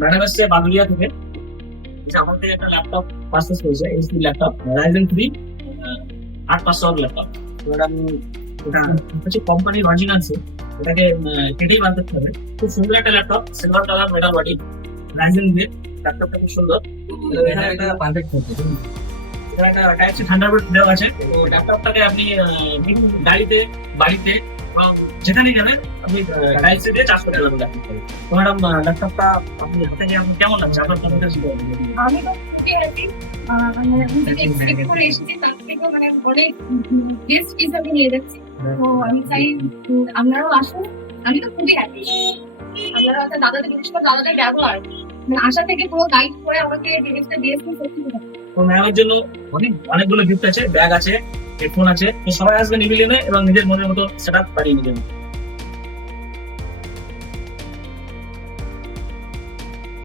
Madam এসছে বাদুলিয়া থেকে। আমার থেকে একটা ল্যাপটপ পারচেস করেছে, HP laptop Ryzen 3 8500 laptop. Madam এটা হচ্ছে কোম্পানির অরিজিনাল আছে, এটাকে কেটেই বার করতে হবে। খুব সুন্দর একটা laptop, silver colour metal body, Ryzen দিয়ে ল্যাপটপটা খুব সুন্দর। এখানে একটা পারফেক্ট হচ্ছে, এখানে একটা টাইপ সি থান্ডারবোল্ট দেওয়া আছে। তো ল্যাপটপটাকে আপনি গাড়িতে, বাড়িতে বা যেখানে যাবেন আপনি টাইপ সি দিয়ে চার্জ করতে পারবেন। তো ম্যাডাম ল্যাপটপটা আপনি হাতে নিয়ে আপনার কেমন লাগছে? আপনার কনফিডেন্স আমি তো খুবই হ্যাপি। আমি যদি এক্সপেক্ট করে এসেছি তার থেকেও অনেক বেস্ট পিস আমি নিয়ে যাচ্ছি। তো আমি চাই আপনারাও আসুন। আমি তো খুবই হ্যাপি। আপনারা হয়তো দাদাদের বিশেষ করে দাদাদের ব্যবহার আশা থেকে পুরো গাইড করে আমাকে জিনিসটা দিয়েছেন, সত্যি কথা। তো ম্যামের জন্য অনেকগুলো গিফট আছে, ব্যাগ আছে, হেডফোন আছে। তো সবাই আসবেন ইভিলিনে এবং নিজের মনের মতো সেট আপ বাড়িয়ে নেবেন।